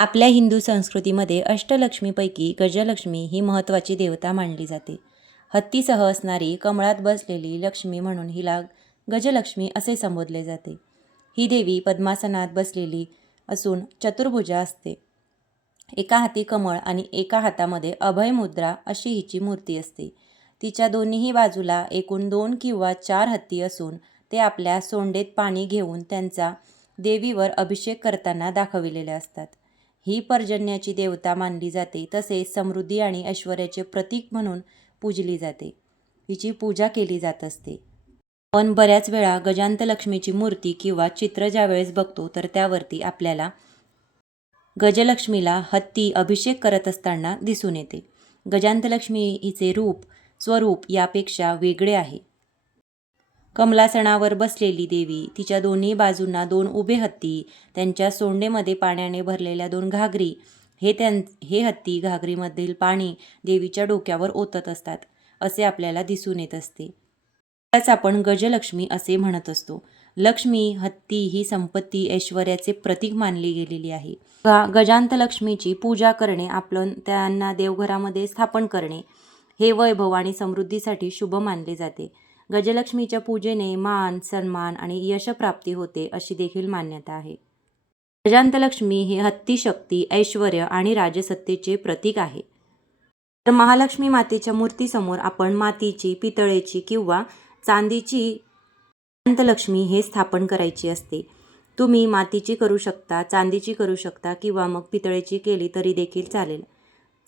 आपल्या हिंदू संस्कृतीमध्ये अष्टलक्ष्मीपैकी गजलक्ष्मी ही महत्त्वाची देवता मानली जाते. हत्तीसह असणारी कमळात बसलेली लक्ष्मी म्हणून हिला गजलक्ष्मी असे संबोधले जाते. ही देवी पद्मासनात बसलेली असून चतुर्भुजा असते. एका हाती कमळ आणि एका हातामध्ये अभय मुद्रा अशी हिची मूर्ती असते. तिच्या दोन्हीही बाजूला एकूण दोन किंवा चार हत्ती असून ते आपल्या सोंडेत पाणी घेऊन त्यांचा देवीवर अभिषेक करताना दाखविलेले असतात. ही पर्जन्याची देवता मानली जाते तसेच समृद्धी आणि ऐश्वर्याचे प्रतीक म्हणून पूजली जाते. हिची पूजा केली जात असते. पण बऱ्याच वेळा गजांतलक्ष्मीची मूर्ती किंवा चित्र ज्यावेळेस बघतो तर त्यावरती आपल्याला गजलक्ष्मीला हत्ती अभिषेक करत असताना दिसून येते. गजांतलक्ष्मी हिचे रूप स्वरूप यापेक्षा वेगळे आहे. कमलासणावर बसलेली देवी तिच्या दोन्ही बाजूंना दोन उभे हत्ती त्यांच्या सोंडेमध्ये पाण्याने भरलेल्या दोन घागरी हे त्यां हे हत्ती घागरीमधील पाणी देवीच्या डोक्यावर ओतत असतात असे आपल्याला दिसून येत असते. त्याच आपण गजलक्ष्मी असे म्हणत असतो. लक्ष्मी हत्ती ही संपत्ती ऐश्वर्याचे प्रतीक मानली गेलेली आहे. गजांत गजांतलक्ष्मीची पूजा करणे आपण त्यांना देवघरामध्ये स्थापन करणे हे वैभव आणि समृद्धीसाठी शुभ मानले जाते. गजलक्ष्मीच्या पूजेने मान सन्मान आणि यशप्राप्ती होते अशी देखील मान्यता आहे. गजांतलक्ष्मी हे हत्ती शक्ती ऐश्वर आणि राजसत्तेचे प्रतीक आहे. तर महालक्ष्मी मातेच्या मूर्तीसमोर आपण मातीची पितळेची किंवा चांदीची गजांतलक्ष्मी हे स्थापन करायची असते. तुम्ही मातीची करू शकता चांदीची करू शकता किंवा मग पितळेची केली तरी देखील चालेल.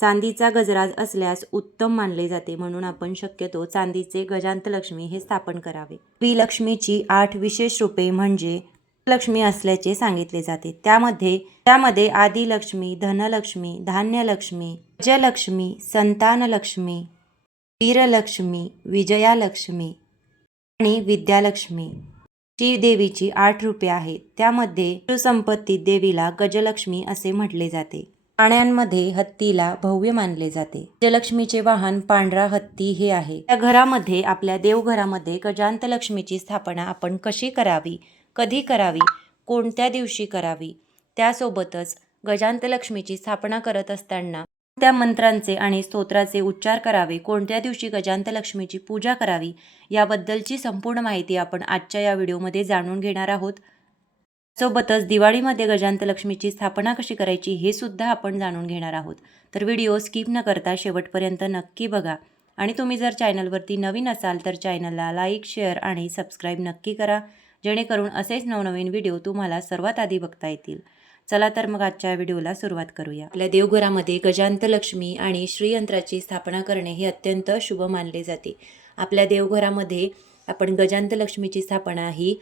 चांदीचा गजराज असल्यास उत्तम मानले जाते म्हणून आपण शक्यतो चांदीचे गजांतलक्ष्मी हे स्थापन करावे. श्रीलक्ष्मीची आठ विशेष रूपे म्हणजे लक्ष्मी असल्याचे सांगितले जाते. त्यामध्ये त्यामध्ये आदिलक्ष्मी धनलक्ष्मी धान्यलक्ष्मी गजलक्ष्मी संतानलक्ष्मी वीरलक्ष्मी विजयालक्ष्मी आणि विद्यालक्ष्मी. श्रीदेवीची आठ रूपे आहेत. त्यामध्ये संपत्ती देवीला गजलक्ष्मी असे म्हटले जाते. प्राण्यांमध्ये हत्तीला भव्य मानले जाते. गजलक्ष्मीचे वाहन पांढरा हत्ती हे आहे. त्या घरामध्ये आपल्या देवघरामध्ये गजांतलक्ष्मीची स्थापना आपण कशी करावी कधी करावी कोणत्या दिवशी करावी त्यासोबतच गजांतलक्ष्मीची स्थापना करत असताना त्या मंत्रांचे आणि स्तोत्राचे उच्चार करावे कोणत्या दिवशी गजांतलक्ष्मीची पूजा करावी याबद्दलची संपूर्ण माहिती आपण आजच्या या व्हिडिओमध्ये जाणून घेणार आहोत. सोबतच दिवाळीमध्ये गजांतलक्ष्मीची स्थापना कशी करायची हे सुद्धा आपण जाणून घेणार आहोत. तर व्हिडिओ स्किप न करता शेवटपर्यंत नक्की बघा. आणि तुम्ही जर चॅनलवरती नवीन असाल तर चॅनलला लाईक शेअर आणि सबस्क्राईब नक्की करा जेणेकरून असेच नवनवीन व्हिडिओ तुम्हाला सर्वात आधी बघता येतील. चला तर मग आजच्या व्हिडिओला सुरुवात करूया. आपल्या देवघरामध्ये गजांतलक्ष्मी आणि श्रीयंत्राची स्थापना करणे हे अत्यंत शुभ मानले जाते. आपल्या देवघरामध्ये आपण गजांतलक्ष्मीची स्थापना ही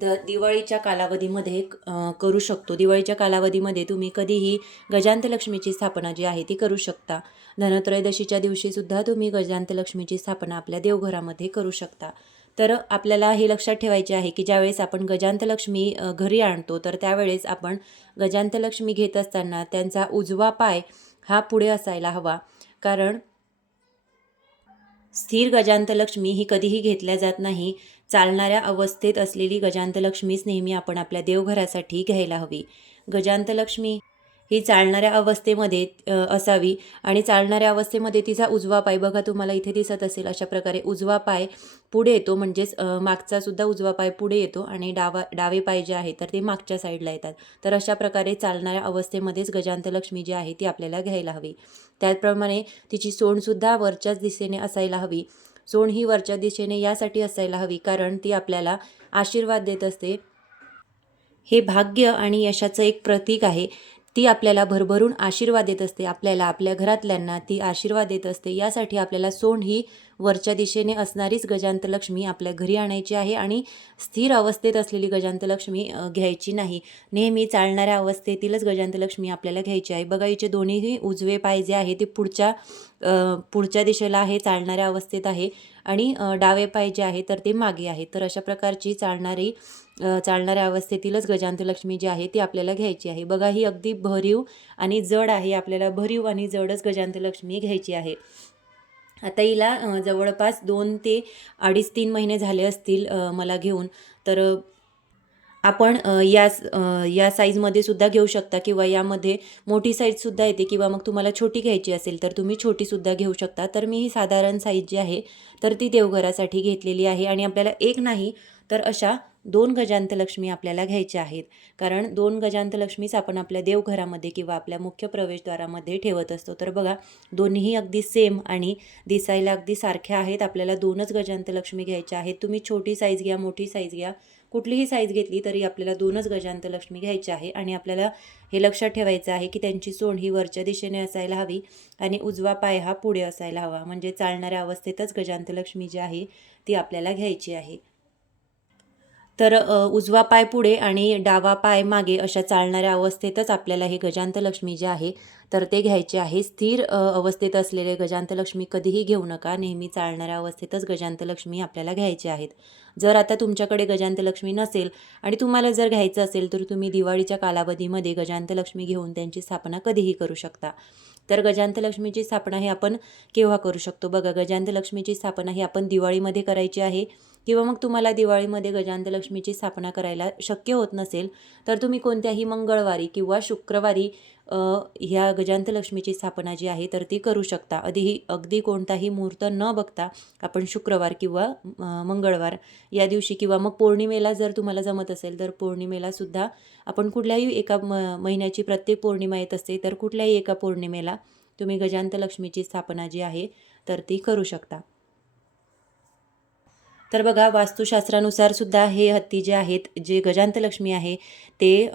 द दिवाळीच्या कालावधीमध्ये करू शकतो. दिवाळीच्या कालावधीमध्ये तुम्ही कधीही गजांतलक्ष्मीची स्थापना जी आहे ती करू शकता. धनत्रयोदशीच्या दिवशीसुद्धा तुम्ही गजांतलक्ष्मीची स्थापना आपल्या देवघरामध्ये करू शकता. तर आपल्याला हे लक्षात ठेवायचे आहे की ज्यावेळेस आपण गजांतलक्ष्मी घरी आणतो तर त्यावेळेस आपण गजांतलक्ष्मी घेत असताना त्यांचा उजवा पाय हा पुढे असायला हवा. कारण स्थिर गजांतलक्ष्मी ही कधीही घेतल्या जात नाही. चालणाऱ्या अवस्थेत असलेली गजांतलक्ष्मीच नेहमी आपण आपल्या देवघरासाठी घ्यायला हवी. गजांतलक्ष्मी ही चालणाऱ्या अवस्थेमध्ये असावी आणि चालणाऱ्या अवस्थेमध्ये तिचा उजवा पाय बघा तुम्हाला इथे दिसत असेल अशा प्रकारे उजवा पाय पुढे येतो म्हणजेच मागचासुद्धा मागचा सुद्धा उजवा पाय पुढे येतो आणि डावा डावे पाय जे आहे तर ते मागच्या साईडला येतात. तर अशा प्रकारे चालणाऱ्या अवस्थेमध्येच गजांतलक्ष्मी जी आहे ती आपल्याला घ्यायला हवी. त्याचप्रमाणे तिची सोंडसुद्धा वरच्याच दिशेने असायला हवी. सोंड ही वरच्या दिशेने यासाठी असायला हवी कारण ती आपल्याला आशीर्वाद देत असते. हे भाग्य आणि यशाचं एक प्रतीक आहे. ती आपल्याला भरभरून आशीर्वाद देत असते. आपल्याला आपल्या घरातल्यांना ती आशीर्वाद देत असते. यासाठी आपल्याला सोंड ही वरच्या दिशेने असणारीच गजांतलक्ष्मी आपल्या घरी आणायची आहे आणि स्थिर अवस्थेत असलेली गजांतलक्ष्मी घ्यायची नाही. नेहमी चालणाऱ्या अवस्थेतीलच गजांतलक्ष्मी आपल्याला घ्यायची आहे. बघा हिचे दोन्हीही उजवे पाय जे आहे ते पुढच्या पुढच्या दिशेला आहे चालणाऱ्या अवस्थेत आहे. आणि डावे पाय जे आहे तर ते मागे आहे तर अशा प्रकारची चालणारी चालणाऱ्या अवस्थेतीलच गजांतलक्ष्मी जी आहे ती आपल्याला घ्यायची आहे. बघा ही अगदी भरीव आणि जड आहे. आपल्याला भरीव आणि जडच गजांतलक्ष्मी घ्यायची आहे. आता हिला जवळपास दोन ते अडीच तीन महिने झाले असतील मला घेऊन. तर आपण या या साईजमध्ये सुद्धा घेऊ शकता किंवा यामध्ये मोठी साईजसुद्धा येते किंवा मग तुम्हाला छोटी घ्यायची असेल तर तुम्ही छोटीसुद्धा घेऊ शकता. तर मी ही साधारण साईज जी आहे तर ती देवघरासाठी घेतलेली आहे. आणि आपल्याला एक नाही तर अशा दोन गजांतलक्ष्मी आपल्याला घ्यायच्या आहेत. कारण दोन गजांतलक्ष्मीच आपण आपल्या देवघरामध्ये किंवा आपल्या मुख्य प्रवेशद्वारामध्ये ठेवत असतो. तर बघा दोन्हीही अगदी सेम आणि दिसायला अगदी सारख्या आहेत. आपल्याला दोनच गजांतलक्ष्मी घ्यायच्या आहेत. तुम्ही छोटी साईज घ्या मोठी साईज घ्या. कुठलीही साईज घेतली तरी आपल्याला दोनच गजांतलक्ष्मी घ्यायची आहे आणि आपल्याला हे लक्षात ठेवायचं आहे की त्यांची सोंड ही वरच्या दिशेने असायला हवी आणि उजवा पाय हा पुढे असायला हवा. म्हणजे चालणाऱ्या अवस्थेतच गजांतलक्ष्मी जी आहे ती आपल्याला घ्यायची आहे. तर उजवा पाय पुढे आणि डावा पाय मागे अशा चालणाऱ्या अवस्थेतच आपल्याला हे गजांतलक्ष्मी जे आहे तर ते घ्यायचे आहे. स्थिर अवस्थेत असलेले गजांतलक्ष्मी कधीही घेऊ नका. नेहमी चालणाऱ्या अवस्थेतच गजांतलक्ष्मी आपल्याला घ्यायचे आहेत. जर आता तुमच्याकडे गजांतलक्ष्मी नसेल आणि तुम्हाला जर घ्यायचं असेल तर तुम्ही दिवाळीच्या कालावधीमध्ये गजांतलक्ष्मी घेऊन त्यांची स्थापना कधीही करू शकता. तर गजांतलक्ष्मीची स्थापना ही आपण केव्हा करू शकतो? बघा गजांतलक्ष्मीची स्थापना ही आपण दिवाळीमध्ये करायची आहे. किंवा मग तुम्हाला दिवाळीमध्ये गजांतलक्ष्मीची स्थापना करायला शक्य होत नसेल तर तुम्ही कोणत्याही मंगळवारी किंवा शुक्रवारी ह्या गजांतलक्ष्मीची स्थापना जी आहे तर ती करू शकता. अगदी अगदी कोणताही मुहूर्त न बघता आपण शुक्रवार किंवा मंगळवार या दिवशी किंवा मग पौर्णिमेला जर तुम्हाला जमत असेल तर पौर्णिमेला सुद्धा आपण कुठल्याही एका म महिन्याची प्रत्येक पौर्णिमा येत असते तर कुठल्याही एका पौर्णिमेला तुम्ही गजांतलक्ष्मीची स्थापना जी आहे तर ती करू शकता. तर बघा वास्तुशास्त्रानुसार सुद्धा हे हत्ती जे आहेत जे गजांतलक्ष्मी आहे ते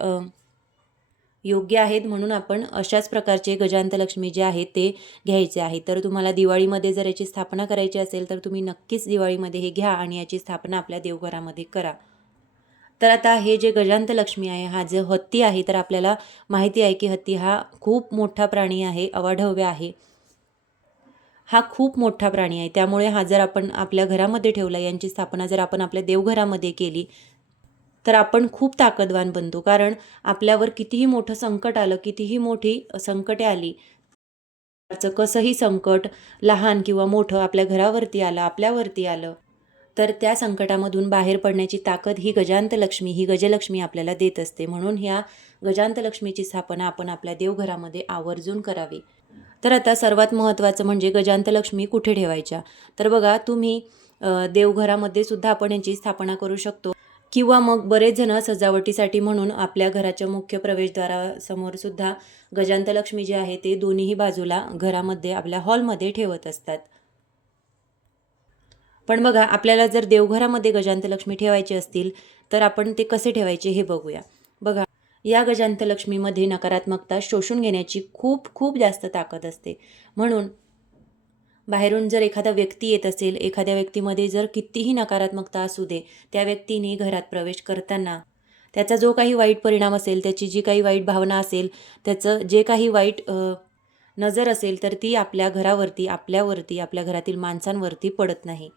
योग्य आहेत म्हणून आपण अशाच प्रकारचे गजांतलक्ष्मी जे आहेत ते घ्यायचे आहे. तर तुम्हाला दिवाळीमध्ये जर याची स्थापना करायची असेल तर तुम्ही नक्कीच दिवाळीमध्ये हे घ्या आणि याची स्थापना आपल्या देवघरामध्ये करा. तर आता हे जे गजांतलक्ष्मी आहे हा जो हत्ती आहे तर आपल्याला माहिती आहे की हत्ती हा खूप मोठा प्राणी आहे अवाढव्य आहे. हा खूप मोठा प्राणी आहे. त्यामुळे हा जर आपण आपल्या घरामध्ये ठेवला यांची स्थापना जर आपण आपल्या देवघरामध्ये केली तर आपण खूप ताकदवान बनतो. कारण आपल्यावर कितीही मोठं संकट आलं कितीही मोठी संकटे आली कसंही संकट लहान किंवा मोठं आपल्या घरावरती आलं आपल्यावरती आलं तर त्या संकटामधून बाहेर पडण्याची ताकद ही गजांतलक्ष्मी ही गजलक्ष्मी आपल्याला देत असते. म्हणून ह्या गजांतलक्ष्मीची स्थापना आपण आपल्या देवघरामध्ये आवर्जून करावी. तर आता सर्वात महत्त्वाचं म्हणजे गजांतलक्ष्मी कुठे ठेवायच्या? तर बघा तुम्ही देवघरामध्ये सुद्धा आपण यांची स्थापना करू शकतो. किंवा मग बरेच जण सजावटीसाठी म्हणून आपल्या घराच्या मुख्य प्रवेशद्वारासमोर सुद्धा गजांतलक्ष्मी जे आहे ते दोन्हीही बाजूला घरामध्ये आपल्या हॉलमध्ये ठेवत असतात. पण बघा आपल्याला जर देवघरामध्ये गजांतलक्ष्मी ठेवायची असतील तर आपण ते कसे ठेवायचे हे बघूया. बघा या गजांतलक्ष्मीमध्ये नकारात्मकता शोषून घेण्याची खूप खूप जास्त ताकद असते. म्हणून बाहेरून जर एखादा व्यक्ती येत असेल एखाद्या व्यक्तीमध्ये जर कितीही नकारात्मकता असू दे त्या व्यक्तीने घरात प्रवेश करताना त्याचा जो काही वाईट परिणाम असेल त्याची जी काही वाईट भावना असेल त्याचं जे काही वाईट नजर असेल तर ती आपल्या घरावरती आपल्यावरती आपल्या घरातील माणसांवरती पडत नाही.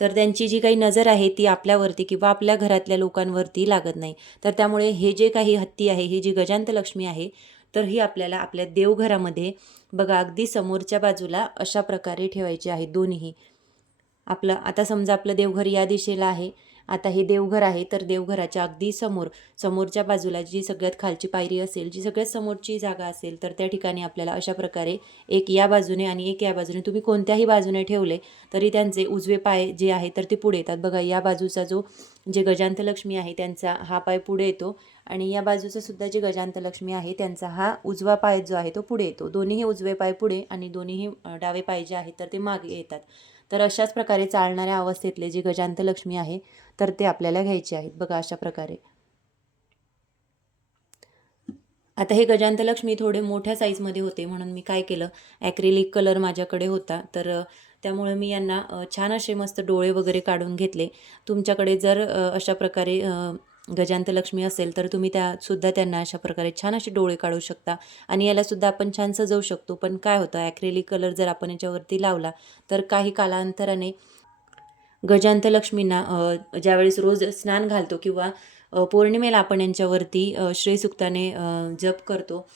तर त्यांची जी काही नजर आहे ती आपल्यावरती किंवा आपल्या घरातल्या लोकांवरती लागत नाही. तर त्यामुळे हे जे काही हत्ती आहे ही जी गजांतलक्ष्मी आहे तर ही आपल्याला आपल्या देवघरामध्ये बघा अगदी समोरच्या बाजूला अशा प्रकारे ठेवायची आहे दोन्ही. आपलं आता समजा आपलं देवघर या दिशेला आहे आता हे देवघर आहे तर देवघराच्या अगदी समोर समोरच्या बाजूला जी सगळ्यात खालची पायरी असेल जी सगळ्यात समोरची जागा असेल तर त्या ठिकाणी आपल्याला अशा प्रकारे एक या बाजूने आणि एक या बाजूने तुम्ही कोणत्याही बाजूने ठेवले तरी त्यांचे उजवे पाय जे आहे तर ते पुढे येतात. बघा या बाजूचा जो जे गजांतलक्ष्मी आहे त्यांचा हा पाय पुढे येतो आणि या बाजूचा सुद्धा जे गजांतलक्ष्मी आहे त्यांचा हा उजवा पाय जो आहे तो पुढे येतो. दोन्हीही उजवे पाय पुढे आणि दोन्हीही डावे पाय जे आहेत तर ते मागे येतात. तर अशाच प्रकारे चालणाऱ्या अवस्थेतले जे गजांतलक्ष्मी आहे तर ते आपल्याला घ्यायचे आहेत. बघा अशा प्रकारे. आता हे गजांतलक्ष्मी थोडे मोठ्या साईजमध्ये होते म्हणून मी काय केलं? ॲक्रिलिक कलर माझ्याकडे होता. तर त्यामुळं त्यामुळे मी यांना छान असे मस्त डोळे वगैरे काढून घेतले. तुमच्याकडे जर अशा प्रकारे गजांतलक्ष्मी असेल तर तुम्ही त्यासुद्धा त्यांना अशा प्रकारे छान असे डोळे काढू शकता. आणि यालासुद्धा आपण छान सजवू शकतो. पण काय होतं ॲक्रेलिक कलर जर आपण याच्यावरती लावला तर काही कालांतराने गजांतलक्ष्मींना ज्यावेळेस रोज स्नान घालतो किंवा पौर्णिमेला आपण यांच्यावरती श्रीसुक्ताने जप करतो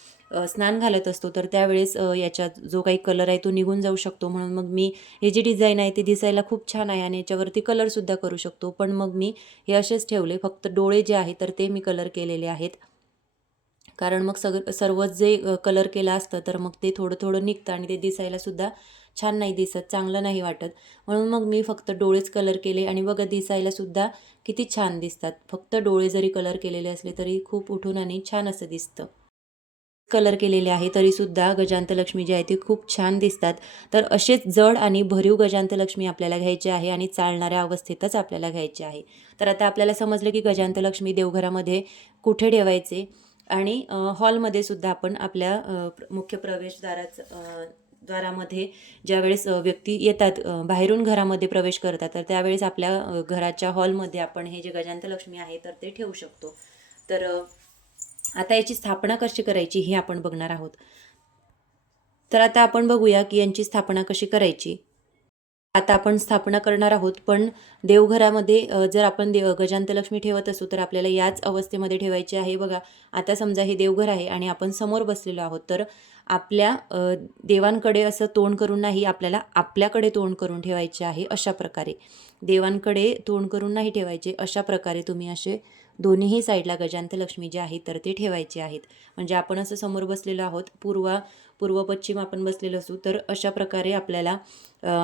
स्नान घालत असतो तर त्यावेळेस याच्या याच्यात जो काही कलर आहे तो निघून जाऊ शकतो. म्हणून मग मी हे जी डिझाईन आहे ती दिसायला खूप छान आहे आणि याच्यावरती कलरसुद्धा करू शकतो. पण मग मी हे असेच ठेवले. फक्त डोळे जे आहे तर ते मी कलर केलेले आहेत. कारण मग सग सर्वच जे कलर केलं असतं तर मग ते थोडं थोडं निघतं आणि ते दिसायलासुद्धा छान नाही दिसत चांगलं नाही वाटत. म्हणून मग मी फक्त डोळेच कलर केले आणि बघा दिसायलासुद्धा किती छान दिसतात. फक्त डोळे जरी कलर केलेले असले तरी खूप उठून आणि छान असं दिसतं. कलर केलेले आहे तरीसुद्धा गजांतलक्ष्मी जी आहे ती खूप छान दिसतात. तर असेच जड आणि भरीव गजांतलक्ष्मी आपल्याला घ्यायचे आहे आणि चालणाऱ्या अवस्थेतच आपल्याला घ्यायचे आहे. तर आता आपल्याला समजलं की गजांतलक्ष्मी देवघरामध्ये कुठे ठेवायचे आणि हॉलमध्ये सुद्धा आपण आपल्या मुख्य प्रवेशद्वाराचं द्वारामध्ये ज्यावेळेस व्यक्ती येतात बाहेरून घरामध्ये प्रवेश करतात तर त्यावेळेस आपल्या घराच्या हॉलमध्ये आपण हे जे गजांतलक्ष्मी आहे तर ते ठेवू शकतो. तर आता याची स्थापना कशी करायची हे आपण बघणार आहोत. तर आता आपण बघूया की यांची स्थापना कशी करायची. आता आपण स्थापना करणार आहोत पण देवघरामध्ये जर आपण देव गजांतलक्ष्मी ठेवत असू तर आपल्याला याच अवस्थेमध्ये ठेवायची आहे बघा. आता समजा हे देवघर आहे आणि आपण समोर बसलेलो आहोत तर आपल्या देवांकडे असं तोंड करून नाही आपल्याला आपल्याकडे तोंड करून ठेवायचे आहे अशा प्रकारे. देवांकडे तोंड करून नाही ठेवायचे अशा प्रकारे तुम्ही असे दोन्हीही साईडला गजांतलक्ष्मी जे आहे तर ते ठेवायचे आहेत. म्हणजे आपण असं समोर बसलेलो आहोत पूर्व पूर्व पश्चिम आपण बसलेलो असू तर अशा प्रकारे आपल्याला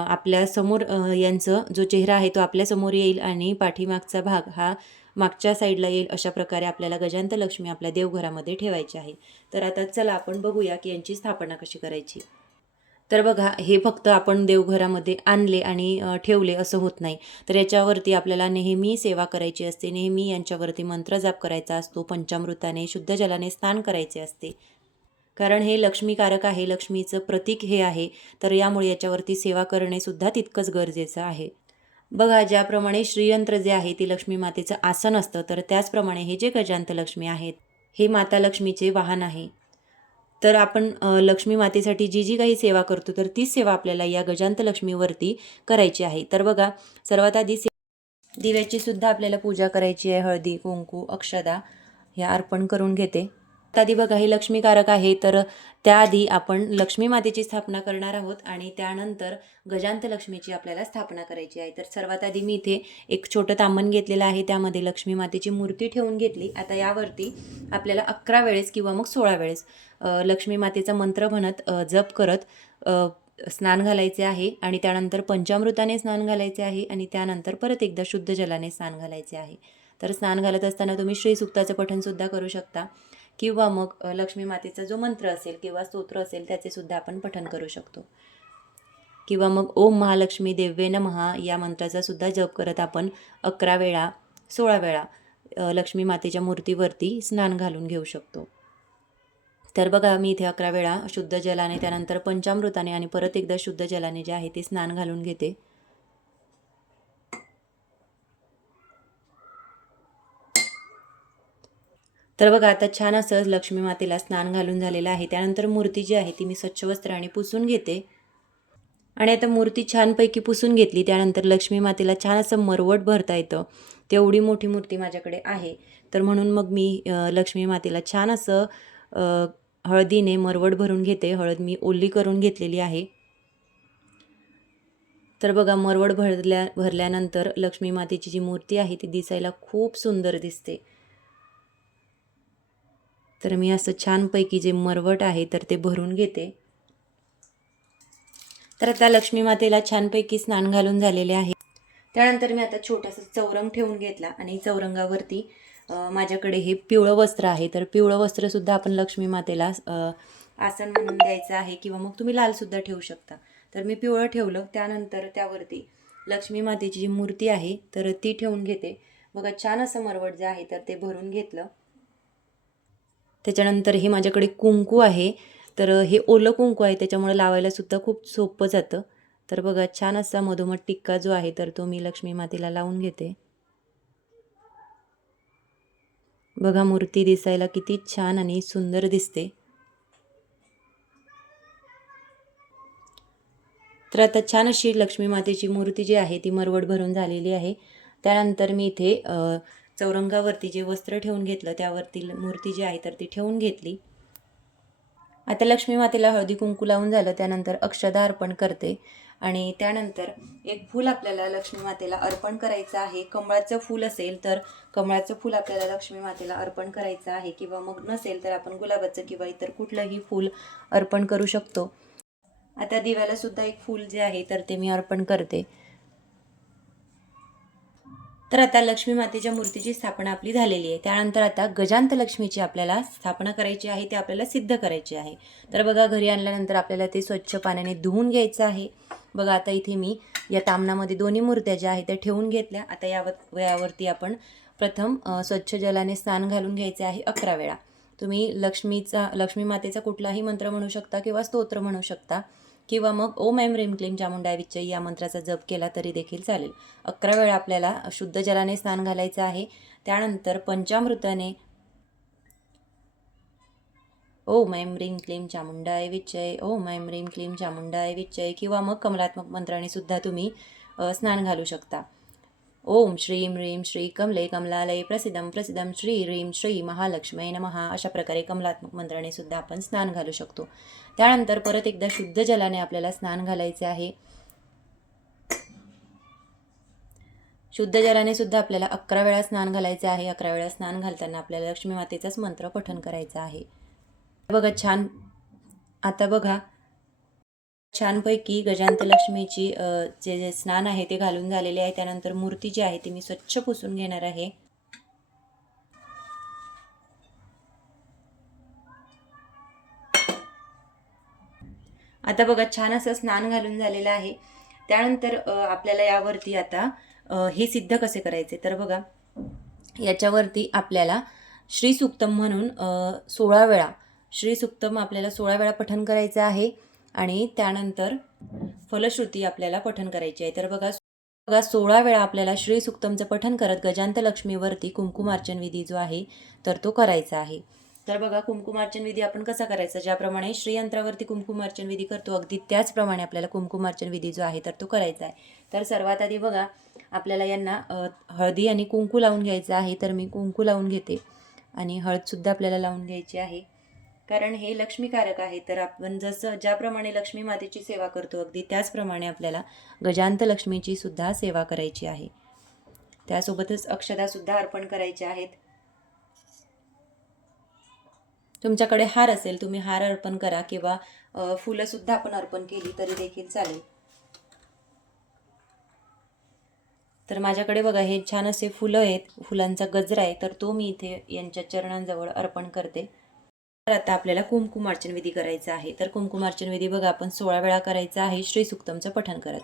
आपल्यासमोर यांचं जो चेहरा आहे तो आपल्यासमोर येईल आणि पाठीमागचा भाग हा मागच्या साईडला येईल अशा प्रकारे आपल्याला गजांतलक्ष्मी आपल्या देवघरामध्ये ठेवायची आहे. तर आता चला आपण बघूया की यांची स्थापना कशी करायची. तर बघा हे फक्त आपण देवघरामध्ये आणले आणि ठेवले असं होत नाही. तर याच्यावरती आपल्याला नेहमी सेवा करायची असते. नेहमी यांच्यावरती मंत्रजाप करायचा असतो. पंचामृताने शुद्ध जलाने स्नान करायचे असते. कारण हे लक्ष्मीकारक आहे. लक्ष्मीचं प्रतीक हे आहे. तर यामुळे याच्यावरती सेवा करणेसुद्धा तितकंच गरजेचं आहे. बघा ज्याप्रमाणे श्रीयंत्र जे आहे ते लक्ष्मी मातेचं आसन असतं. तर त्याचप्रमाणे हे जे गजांत लक्ष्मी आहेत हे माता लक्ष्मीचे वाहन आहे. तर आपण लक्ष्मी मातेसाठी जी जी काही सेवा करतो तर तीच सेवा आपल्याला या गजांत लक्ष्मीवरती करायची आहे. तर बघा सर्वात आधी से दिव्याची सुद्धा आपल्याला पूजा करायची आहे हळदी कुंकू अक्षदा ह्या अर्पण करून घेते. आधी बघा हे लक्ष्मीकारक आहे तर त्याआधी आपण लक्ष्मी मातेची स्थापना करणार आहोत आणि त्यानंतर गजांत लक्ष्मीची आपल्याला स्थापना करायची आहे. तर सर्वात आधी मी इथे एक छोटं तांबण घेतलेलं आहे त्यामध्ये लक्ष्मी मातेची मूर्ती ठेवून घेतली. आता यावरती आपल्याला अकरा वेळेस किंवा मग सोळा वेळेस लक्ष्मी मातेचा मंत्र म्हणत जप करत स्नान घालायचे आहे आणि त्यानंतर पंचामृताने स्नान घालायचे आहे आणि त्यानंतर परत एकदा शुद्ध जलाने स्नान घालायचे आहे. तर स्नान घालत असताना तुम्ही श्रीसुक्ताचं पठणसुद्धा करू शकता. किंवा मग लक्ष्मी मातेचा जो मंत्र असेल किंवा स्तोत्र असेल त्याचे सुद्धा आपण पठन करू शकतो. किंवा मग ओम महालक्ष्मी देव्ये नमहा या मंत्राचा सुद्धा जप करत आपण अकरा वेळा सोळा वेळा लक्ष्मी मातेच्या मूर्तीवरती स्नान घालून घेऊ शकतो. तर बघा मी इथे अकरा वेळा शुद्ध जलाने त्यानंतर पंचामृताने आणि परत एकदा शुद्ध जलाने जे आहे ते स्नान घालून घेते. तर बघा आता छान असं लक्ष्मी मातेला स्नान घालून झालेलं आहे. त्यानंतर मूर्ती जी आहे ती मी स्वच्छ वस्त्राने पुसून घेते. आणि आता मूर्ती छानपैकी पुसून घेतली त्यानंतर लक्ष्मी मातेला छान असं मरवट भरता येतं. तेवढी मोठी मूर्ती माझ्याकडे आहे. तर म्हणून मग मी लक्ष्मी मातेला छान असं हळदीने मरवट भरून घेते. हळद मी ओली करून घेतलेली आहे. तर बघा मरवड भरल्या भरल्यानंतर लक्ष्मी मातेची जी मूर्ती आहे ती दिसायला खूप सुंदर दिसते. तर मी असं छानपैकी जे मरवट आहे तर ते भरून घेते. तर आता लक्ष्मी मातेला छानपैकी स्नान घालून झालेले आहे. त्यानंतर मी आता छोटासा चौरंग ठेवून घेतला आणि चौरंगावरती माझ्याकडे हे पिवळं वस्त्र आहे. तर पिवळं वस्त्रसुद्धा आपण लक्ष्मी मातेला आसन म्हणून द्यायचं आहे किंवा मग तुम्ही लालसुद्धा ठेवू शकता. तर मी पिवळं ठेवलं. त्यानंतर त्यावरती लक्ष्मी मातेची जी मूर्ती आहे तर ती ठेवून घेते. बघा छान असं मरवट जे आहे तर ते भरून घेतलं. त्याच्यानंतर हे माझ्याकडे कुंकू आहे. तर हे ओलं कुंकू आहे त्याच्यामुळे लावायलासुद्धा खूप सोपं जातं. तर बघा छान असा मधोमध टिक्का जो आहे तर तो मी लक्ष्मी मातेला लावून घेते. बघा मूर्ती दिसायला किती छान आणि सुंदर दिसते. तर आता छान अशी लक्ष्मी मातेची मूर्ती जी आहे ती मरवड भरून झालेली आहे. त्यानंतर मी इथे चौरंगावरती जे वस्त्र ठेवून घेतलं त्यावरती मूर्ती जी आहे तर ती ठेवून घेतली. आता लक्ष्मी मातेला हळदी कुंकू लावून झालं त्यानंतर अक्षदा अर्पण करते. आणि त्यानंतर एक फूल आपल्याला लक्ष्मी मातेला अर्पण करायचं आहे. कमळाचं फूल असेल तर कमळाचं फूल आपल्याला लक्ष्मी मातेला अर्पण करायचं आहे. किंवा मग नसेल तर आपण गुलाबाचं किंवा इतर कुठलंही फूल अर्पण करू शकतो. आता दिव्याला सुद्धा एक फूल जे आहे तर ते मी अर्पण करते. तर आता लक्ष्मी मातेच्या मूर्तीची स्थापना आपली झालेली आहे. त्यानंतर आता गजांत लक्ष्मीची आपल्याला स्थापना करायची आहे ते आपल्याला सिद्ध करायची आहे. तर बघा घरी आणल्यानंतर आपल्याला ते स्वच्छ पाण्याने धुवून घ्यायचं आहे. बघा आता इथे मी या तामणामध्ये दोन्ही मूर्त्या ज्या आहेत त्या ठेवून घेतल्या. आता यावर यावरती आपण प्रथम स्वच्छ जलाने स्नान घालून घ्यायचे आहे अकरा वेळा. तुम्ही लक्ष्मीचा लक्ष्मी मातेचा कुठलाही मंत्र म्हणू शकता किंवा स्तोत्र म्हणू शकता. किंवा मग ओम एम रेम क्लीम चामुंडा विच्चय या मंत्राचा जप केला तरी देखील चालेल. अकरा वेळा आपल्याला शुद्ध जलाने स्नान घालायचं आहे. त्यानंतर पंचामृताने ओम ऐं ह्रीं क्लीम चामुंडाय विच्चय ओम ऐं ह्रीं क्लीम चामुंडाय विच्चय किंवा मग कमलात्मक मंत्राने सुद्धा तुम्ही स्नान घालू शकता. ओम श्रीं ह्रीं श्री कमले कमलालय प्रसिद्धम प्रसिद्धम श्री ह्रीं श्री महालक्ष्मी नमहा अशा प्रकारे कमलात्मक मंत्राने सुद्धा आपण स्नान घालू शकतो. त्यानंतर परत एकदा शुद्ध जलाने आपल्याला स्नान घालायचे आहे. शुद्ध जलाने सुद्धा आपल्याला अकरा वेळा स्नान घालायचे आहे. अकरा वेळा स्नान घालताना आपल्याला लक्ष्मी मातेचाच मंत्र पठण करायचं आहे. बघा छान. आता बघा छानपैकी गजांतलक्ष्मीची जे जे स्नान आहे ते घालून झालेले आहे. त्यानंतर मूर्ती जी आहे ती मी स्वच्छ पुसून घेणार आहे. आता बघा छान असं स्नान घालून झालेलं आहे. त्यानंतर आपल्याला यावरती आता हे सिद्ध कसे करायचे? तर बघा याच्यावरती आपल्याला श्री सुक्तम म्हणून सोळा वेळा श्री सुक्तम आपल्याला सोळा वेळा पठण करायचं आहे. आणि त्यानंतर फलश्रुती आपल्याला पठन करायची आहे. तर बघा बघा सोळा वेळा आपल्याला श्री सुक्तमचं पठन करत गजांत लक्ष्मीवरती कुंकुमार्चन विधी जो आहे तर तो करायचा आहे. तर बघा कुंकुमार्चन विधी आपण कसा करायचा? ज्याप्रमाणे श्रीयंत्रावरती कुंकुमार्चन विधी करतो अगदी त्याचप्रमाणे आपल्याला कुंकुमार्चन विधी जो आहे तर तो करायचा आहे. तर सर्वात आधी बघा आपल्याला यांना हळदी आणि कुंकू लावून घ्यायचं आहे तर मी कुंकू लावून घेते. आणि हळदसुद्धा आपल्याला लावून घ्यायची आहे. कारण हे लक्ष्मीकारक आहे. तर आपण जसं ज्याप्रमाणे लक्ष्मी मातेची सेवा करतो अगदी त्याचप्रमाणे आपल्याला गजांत लक्ष्मीची सुद्धा सेवा करायची आहे. त्यासोबतच अक्षदासुद्धा अर्पण करायच्या आहेत. तुमच्याकडे हार असेल तुम्ही हार अर्पण करा किंवा फुलंसुद्धा आपण अर्पण केली तरी देखील चालेल. तर माझ्याकडे बघा हे छान असे फुलं आहेत. फुलांचा गजरा आहे. तर तो मी इथे यांच्या चरणांजवळ अर्पण करते. तर आता आपल्याला कुमकुमार्चन विधी करायचा आहे. तर कुमकुमार्चन विधी बघा आपण सोळा वेळा करायचा आहे श्री सुक्तमचं पठण करत.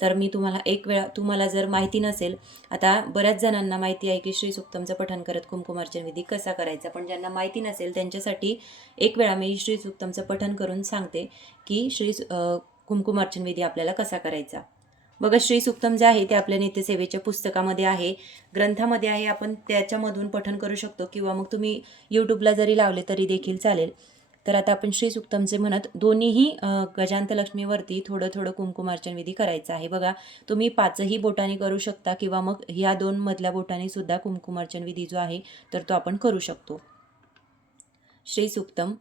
तर मी तुम्हाला एक वेळा तुम्हाला जर माहिती नसेल आता बऱ्याच जणांना माहिती आहे की श्री सुक्तमचं पठण करत कुमकुमार्चन विधी कसा करायचा. पण ज्यांना माहिती नसेल त्यांच्यासाठी एक वेळा मी श्री सुक्तमचं पठण करून सांगते की श्री कुमकुमार्चन विधी आपल्याला कसा करायचा. बघा श्री सुक्तम जे आहे ते आपल्या नित्यसेवेच्या पुस्तकामध्ये आहे. ग्रंथामध्ये आहे आपण त्याच्यामधून पठन करू शकतो किंवा मग तुम्ही यूट्यूबला जरी लावले तरी देखील चालेल. तर आता आपण श्री सुक्तमचे म्हणत दोन्हीही गजांतलक्ष्मीवरती गजांत लक्ष्मीवरती थोडं थोडं कुंकुमार्चन विधी करायचं आहे. बघा तुम्ही पाचही बोटाने करू शकता किंवा मग ह्या दोन मधल्या बोटाने सुद्धा कुंकुमार्चन विधी जो आहे तर तो आपण करू शकतो. श्री सुक्तम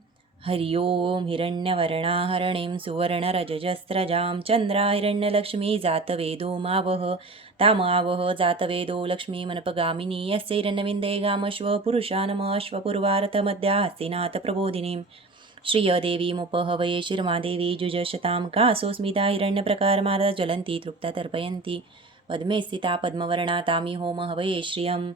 हरि ओम हिरण्यवर्णा हरणीं सुवर्णरजजस्रजां चन्द्रा हिरण्यलक्ष्मी जातवेदो मावह। तामावह जातवेदो लक्ष्मीमनपगामिनी यस्यैरण्यविन्दे गामश्व पुरुषा अश्वपूर्वार्थमद्या हस्तिनाथ प्रबोधिनीं श्रियदेवीमुपहवये शिर्मादेवी जुजशतां कासोऽस्मिता हिरण्यप्रकारमादा ज्वलन्ती तृप्ता तर्पयन्ती पद्मे स्थिता पद्मवर्णा तामि होमहवये श्रियम्।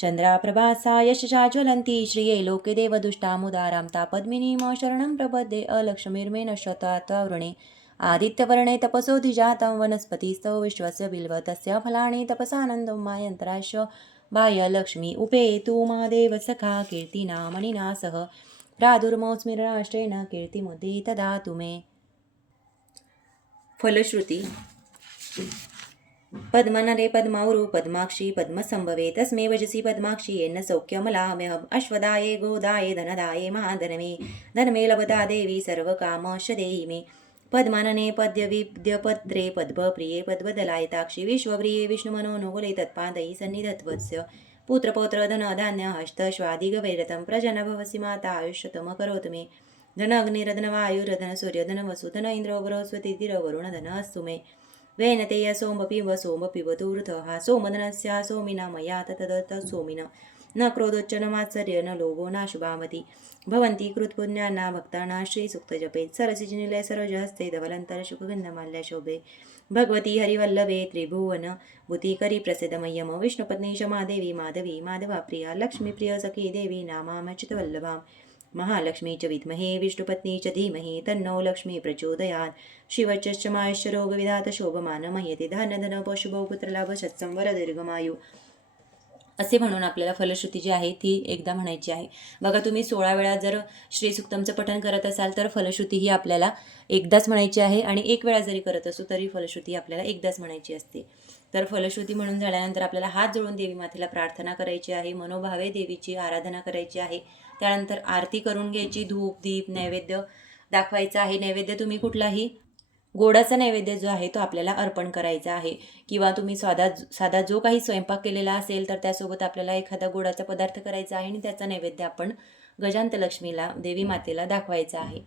चन्द्राप्रभासा यशसा ज्वलन्ती श्रिये लोके देवदुष्टामुदारां तापद्मिनीम शरणं प्रपद्ये अलक्ष्मीर्मेण शतात्ववृणे आदित्यवर्णे तपसोऽधिजातं वनस्पतिस्तौ विश्वस्य बिल्व तस्य फलानि तपसानन्दं मायन्त्राश बाह्यलक्ष्मी उपेतु मादेव सखा कीर्तिनामणिना सह। प्रादुर्मोस्मिराष्ट्रेण कीर्तिमुदे ददातु मे। फलश्रुती। पद्मनरे पद्मावरु पद्माक्षी पद्मसंभवे तस्मे वजसि पद्माक्षी येन सौख्यमलाम्यहम् अश्वदाये गोदाये धनदाये महाधनमे धनमे लभता देवी सर्वकामश देहि मे पद्मानने पद्यविद्यपत्रे पद्मप्रिये पद्मदलायताक्षी विश्वप्रिये विष्णुमनोनुकुले तत्पादयि सन्निधत्वस्य पुत्रपौत्र धनधान्य हस्तश्वादिगवैरतं हस्त प्रजन भवसि माता आयुष्यतम करोतु मे। धन अग्निरधन वायुरधन सूर्यधन वसुधन धन अस्तु मे। वेनतेय सोम पिब सोम पिब दूर्ध हा सोमिना मया ततदत्त सोमिन न क्रोधोच्च न मात्सर्य न लोभो न शुभामती भवन्ति कृतपुण्याना भक्ताना श्रीसुक्तजपेत् सरसिजनिलय सरोजहस्ते धवलन्तर शुकगन्धमाल्य शोभे भगवती हरिवल्लभे त्रिभुवन भूतिकरी प्रसिद्ध मय्यम विष्णुपत्नी शमादेवी माधवी माधवा प्रिया लक्ष्मीप्रिय सखी देवी नामामच्युतवल्लभाम् महालक्ष्मी च विद्महे विष्णुपत्नी च धीमहि तन्नो लक्ष्मी प्रचोदयात्। शिवच्च माहेश्वरोगविधात शोभमान मह्यते। धनधन पशुभौ पुत्रलाभ सत्संवर दीर्घमायू। असे म्हणून आपल्याला फलश्रुती जी आहे ती एकदा म्हणायची आहे. बघा तुम्ही सोळा वेळा जर श्रीसुक्तमचं पठण करत असाल तर फलश्रुती ही आपल्याला एकदाच म्हणायची आहे आणि एक वेळा जरी करत असू तरी फलश्रुती आपल्याला एकदाच म्हणायची असते. तर फलश्रुती म्हणून झाल्यानंतर आपल्याला हात जोडून देवी मातेला प्रार्थना करायची आहे मनोभावे देवीची आराधना करायची आहे. त्यानंतर आरती करून घ्यायची धूप दीप नैवेद्य दाखवायचा आहे. नैवेद्य तुम्ही कुठलाही गोडाचा नैवेद्य जो आहे तो आपल्याला अर्पण करायचा आहे. किंवा तुम्ही साधा साधा जो काही स्वयंपाक केलेला असेल तर त्यासोबत आपल्याला एखादा गोडाचा पदार्थ करायचा आहे आणि त्याचा नैवेद्य आपण गजांतलक्ष्मीला देवी मातेला दाखवायचा आहे.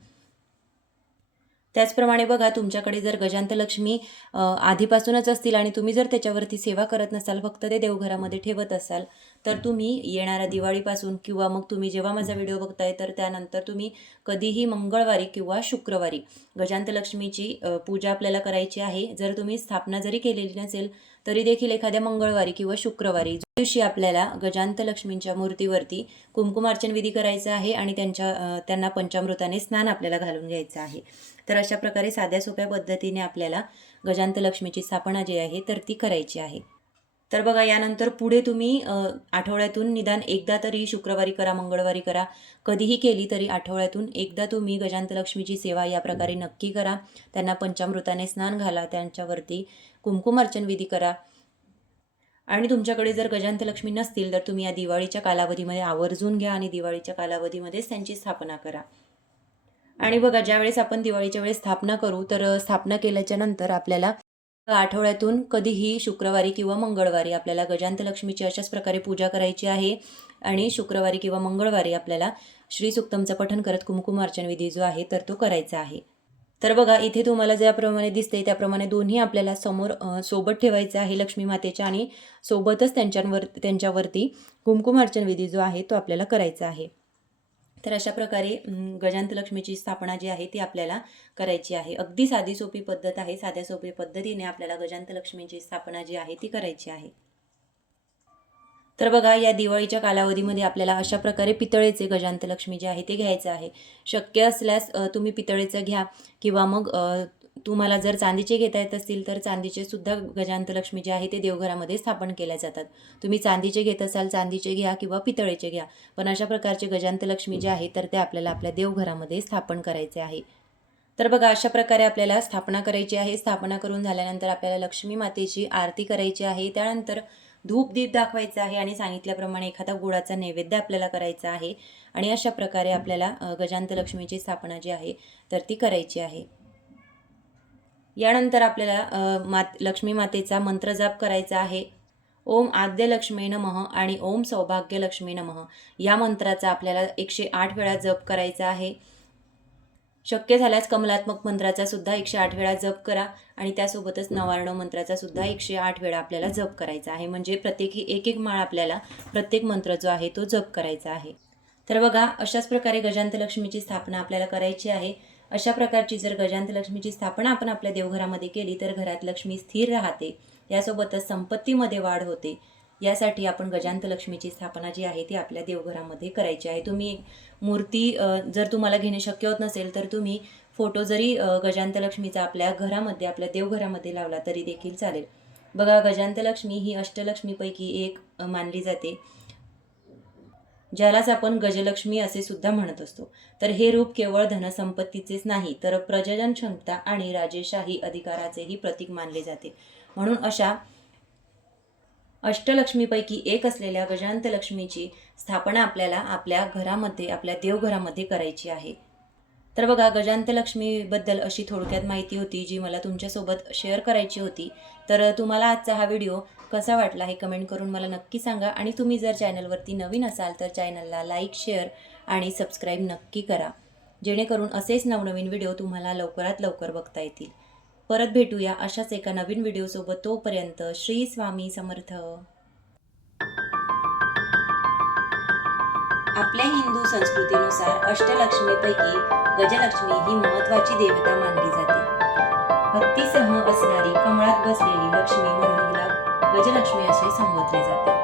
त्याचप्रमाणे बघा तुमच्याकडे जर गजांत लक्ष्मी आधीपासूनच असतील आणि तुम्ही जर त्याच्यावरती सेवा करत नसाल फक्त ते देवघरामध्ये ठेवत असाल तर तुम्ही येणाऱ्या दिवाळीपासून किंवा मग तुम्ही जेव्हा माझा व्हिडिओ बघताय तर त्यानंतर तुम्ही कधीही मंगळवारी किंवा शुक्रवारी गजांत लक्ष्मीची पूजा आपल्याला करायची आहे. जर तुम्ही स्थापना जरी केलेली नसेल तरी देखील एखाद्या मंगळवारी किंवा शुक्रवारी दिवशी आपल्याला गजांत लक्ष्मींच्या मूर्तीवरती कुंकुमार्चन विधी करायचा आहे आणि त्यांच्या त्यांना पंचामृताने स्नान आपल्याला घालून घ्यायचं आहे. तर अशा प्रकारे साध्या सोप्या पद्धतीने आपल्याला गजांत लक्ष्मीची स्थापना जी आहे तर ती करायची आहे. तर बघा यानंतर पुढे तुम्ही आठवड्यातून निदान एकदा तरी शुक्रवारी करा मंगळवारी करा कधीही केली तरी आठवड्यातून एकदा तुम्ही गजांत लक्ष्मीची सेवा या प्रकारे नक्की करा. त्यांना पंचामृताने स्नान घाला त्यांच्यावरती कुंकुमार्चन विधी करा. आणि तुमच्याकडे जर गजांत लक्ष्मी नसतील तर तुम्ही या दिवाळीच्या कालावधीमध्ये आवर्जून घ्या आणि दिवाळीच्या कालावधीमध्येच त्यांची स्थापना करा. आणि बघा ज्यावेळेस आपण दिवाळीच्या वेळेस स्थापना करू तर स्थापना केल्याच्यानंतर आपल्याला आठवड्यातून कधीही शुक्रवारी किंवा मंगळवारी आपल्याला गजांत लक्ष्मीची अशाच प्रकारे पूजा करायची आहे. आणि शुक्रवारी किंवा मंगळवारी आपल्याला श्री सुक्तमचं पठण करत कुंकुमार्चन विधी जो आहे तर तो करायचा आहे. तर बघा इथे तुम्हाला ज्याप्रमाणे दिसते त्याप्रमाणे दोन्ही आपल्याला समोर सोबत ठेवायचं आहे लक्ष्मी मातेच्या आणि सोबतच त्यांच्यावर त्यांच्यावरती कुंकुमार्चन विधी जो आहे तो आपल्याला करायचा आहे. तर अशा प्रकारे गजांत लक्ष्मीची स्थापना जी आहे ती आपल्याला करायची आहे. अगदी साधी सोपी पद्धत आहे. साध्या सोपी पद्धतीने आपल्याला गजांत लक्ष्मीची स्थापना जी आहे ती करायची आहे. तर बघा या दिवाळीच्या कालावधीमध्ये आपल्याला अशा प्रकारे पितळेचे गजांत लक्ष्मी जे आहे ते घ्यायचं आहे. शक्य असल्यास तुम्ही पितळेचं घ्या किंवा मग तुम्हाला जर चांदीचे घेता येत असतील तर चांदीचे सुद्धा गजांतलक्ष्मी जे आहे ते देवघरामध्ये स्थापन केल्या जातात. तुम्ही चांदीचे घेत असाल चांदीचे घ्या किंवा पितळेचे घ्या. पण अशा प्रकारचे गजांतलक्ष्मी जे आहे तर ते आपल्याला आपल्या देवघरामध्ये स्थापन करायचे आहे. तर बघा अशा प्रकारे आपल्याला स्थापना करायची आहे. स्थापना करून झाल्यानंतर आपल्याला लक्ष्मी मातेची आरती करायची आहे. त्यानंतर धूप दीप दाखवायचा आहे आणि सांगितल्याप्रमाणे एखादा गुळाचा नैवेद्य आपल्याला करायचा आहे. आणि अशा प्रकारे आपल्याला गजांतलक्ष्मीची लक्ष्मीची स्थापना जी आहे तर ती करायची आहे. यानंतर आपल्याला मात लक्ष्मी मातेचा मंत्रजाप करायचा आहे. ओम आद्य लक्ष्मी नमः आणि ओम सौभाग्य लक्ष्मी नमः या मंत्राचा आपल्याला एकशे आठ वेळा जप करायचा आहे. शक्य झाल्यास कमलात्मक मंत्राचा सुद्धा एकशे आठ वेळा जप करा आणि त्यासोबतच नवार्ण मंत्राचा सुद्धा एकशे आठ वेळा आपल्याला जप करायचा आहे. म्हणजे प्रत्येकी एक एक माळ आपल्याला प्रत्येक मंत्र जो आहे तो जप करायचा आहे. तर बघा अशाच प्रकारे गजांत लक्ष्मीची स्थापना आपल्याला करायची आहे. अशा प्रकारची जर गजांत लक्ष्मीची स्थापना आपण आपल्या देवघरामध्ये केली तर घरात लक्ष्मी स्थिर राहते. यासोबतच संपत्तीमध्ये वाढ होते. यासाठी आपण गजांत लक्ष्मीची स्थापना जी आहे ती आपल्या देवघरामध्ये करायची आहे. तुम्ही मूर्ती जर तुम्हाला घेणे शक्य होत नसेल तर तुम्ही फोटो जरी गजांत लक्ष्मीचा आपल्या घरामध्ये आपल्या देवघरामध्ये लावला तरी देखील चालेल. बघा गजांत लक्ष्मी ही अष्टलक्ष्मीपैकी एक मानली जाते. ज्यालाच आपण गजलक्ष्मी असे सुद्धा म्हणत असतो. तर हे रूप केवळ धनसंपत्तीचेच नाही तर प्रजनन क्षमता आणि राजेशाही अधिकाराचेही प्रतीक मानले जाते. म्हणून अशा अष्टलक्ष्मीपैकी एक असलेल्या गजांतलक्ष्मीची स्थापना आपल्याला आपल्या घरामध्ये आपल्या देवघरामध्ये करायची आहे. तर बघा गजांतलक्ष्मीबद्दल अशी थोडक्यात माहिती होती जी मला तुमच्यासोबत शेअर करायची होती. तर तुम्हाला आजचा हा व्हिडिओ कसा वाटला हे कमेंट करून मला नक्की सांगा. आणि तुम्ही जर चॅनलवरती नवीन असाल तर चॅनलला लाईक शेअर आणि सबस्क्राईब नक्की करा. जेणेकरून असेच नवनवीन व्हिडिओ तुम्हाला लवकरात लवकर बघता येतील. परत भेटूया अशाच एका नवीन व्हिडिओसोबत तोपर्यंत श्री स्वामी समर्थ. आपल्या हिंदू संस्कृतीनुसार अष्टलक्ष्मीपैकी गजलक्ष्मी ही महत्वाची देवता मानली जाते. हत्तीसह असणारी कमळात बसलेली लक्ष्मी म्हणून हिला गजलक्ष्मी असे संबोधले जाते.